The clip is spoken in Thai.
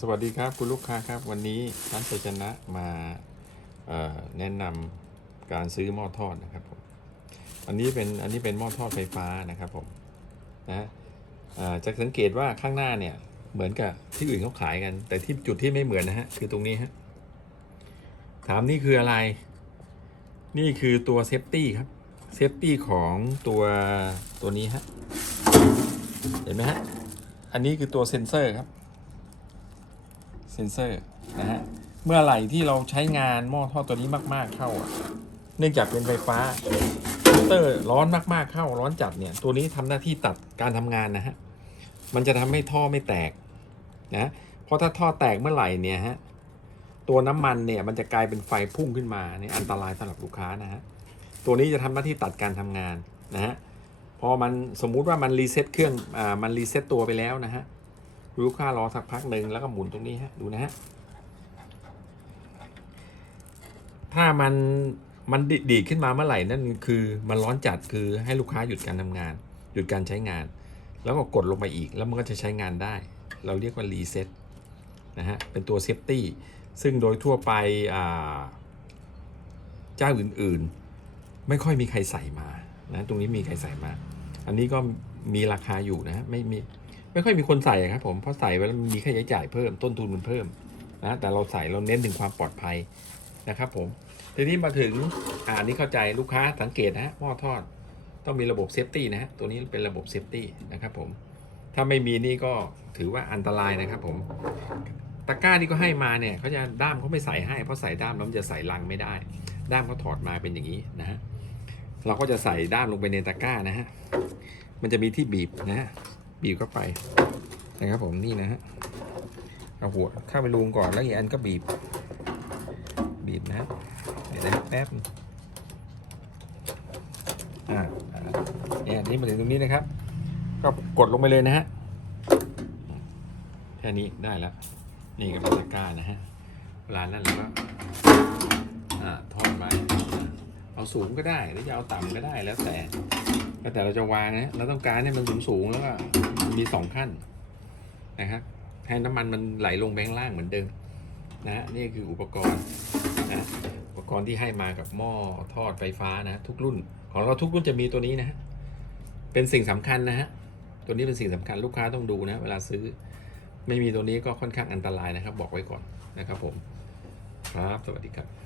สวัสดีครับคุณลูกค้าครับ วันนี้ร้านชัยชนะมาแนะนำการซื้อหม้อทอดนะครับผมอันนี้เป็นอันนี้เป็นหม้อทอดไฟฟ้านะครับผมนะจะสังเกตว่าข้างหน้าเนี่ยเหมือนกับที่อื่นเขาขายกัน แต่ที่จุดที่ไม่เหมือนนะฮะคือตรงนี้ฮะถามนี่คืออะไร นี่คือตัวเซฟตี้ครับเซฟตี้ของตัวตัวนี้ฮะเห็นไหมฮะอันนี้คือตัวเซ็นเซอร์ครับ เซนเซอร์นะฮะเมื่อไหร่ที่เราใช้งานหม้อทอดตัวนี้มากๆเข้าเนื่องจากเป็นไฟฟ้ามิเตอร์ร้อนมากๆเข้าร้อนจัดเนี่ยตัวนี้ทำหน้าที่ตัดการทำงานนะฮะมันจะทำให้ท่อไม่แตกนะเพราะถ้าท่อแตกเมื่อไหร่เนี่ยฮะตัวน้ำมันเนี่ยมันจะกลายเป็นไฟพุ่งขึ้นมาเนี่ยอันตรายสำหรับลูกค้านะฮะตัวนี้จะทำหน้าที่ตัดการทำงานนะฮะพอมันสมมุติว่ามันรีเซ็ตเครื่องอ่ามันรีเซ็ตตัวไปแล้วนะฮะ ลูกค้ารอสักพักหนึ่งแล้วก็หมุนตรงนี้ฮะ ดูนะฮะ ถ้ามันมันดีดขึ้นมาเมื่อไหร่นั่นคือมันร้อนจัดคือให้ลูกค้าหยุดการทำงาน หยุดการใช้งาน แล้วก็กดลงไปอีก แล้วมันก็จะใช้งานได้ เราเรียกว่ารีเซ็ตนะฮะ เป็นตัวเซฟตี้ซึ่งโดยทั่วไปเจ้าอื่นๆ ไม่ค่อยมีใครใส่มานะตรงนี้มีใครใส่มา อันนี้ก็มีราคาอยู่นะไม่มี ไม่ค่อยมีคนใส่ครับผมเพราะใส่ไว้แล้วมันมีค่าใช้จ่ายเพิ่มต้นทุนมันเพิ่มนะแต่เราใส่เราเน้นถึงความปลอดภัยนะครับผมทีนี้มาถึงอ่าอันนี้เข้าใจลูกค้าสังเกตนะฮะหม้อทอด ต้องมีระบบเซฟตี้นะฮะตัวนี้เป็นระบบเซฟตี้นะครับผมถ้าไม่มีนี่ก็ถือว่าอันตรายนะครับผมตะกร้าที่ก็ให้มาเนี่ยเขาจะด้ามเขาไม่ใส่ให้เพราะใส่ด้ามแล้วมันจะใส่ลังไม่ได้ ด้ามเขาถอดมาเป็นอย่างนี้นะฮะเราก็จะใส่ด้ามลงไปในตะกร้านะฮะมันจะมีที่บีบนะฮะ บีบเข้าไปนะครับผมนี่นะฮะเอาหัวเข้าไปรูงก่อนแล้วอีกอันก็บีบ บีบนะเดี๋ยวแป๊บอ่าอ่าเนี่ยอันนี้มาถึงตรงนี้นะครับ ก็กดลงไปเลยนะฮะแค่นี้ได้แล้วนี่ก็เป็นตะกร้านะฮะเวลานั้นเราก็อ่าทอดไปเอาสูงก็ได้หรือจะเอาต่ำก็ได้แล้วแต่ แต่เราจะวางนะเราต้องการให้มันสูงสูงๆแล้วก็มีสองขั้นนะครับให้น้ำมันมันไหลลงแบงล่างเหมือนเดิมนะฮะนี่คืออุปกรณ์นะอุปกรณ์ที่ให้มากับหม้อทอดไฟฟ้านะทุกรุ่น ของเราทุกรุ่นจะมีตัวนี้นะฮะเป็นสิ่งสำคัญนะฮะตัวนี้เป็นสิ่งสำคัญลูกค้าต้องดูนะเวลาซื้อไม่มีตัวนี้ก็ค่อนข้างอันตรายนะครับ บอกไว้ก่อนนะครับผมครับสวัสดีครับ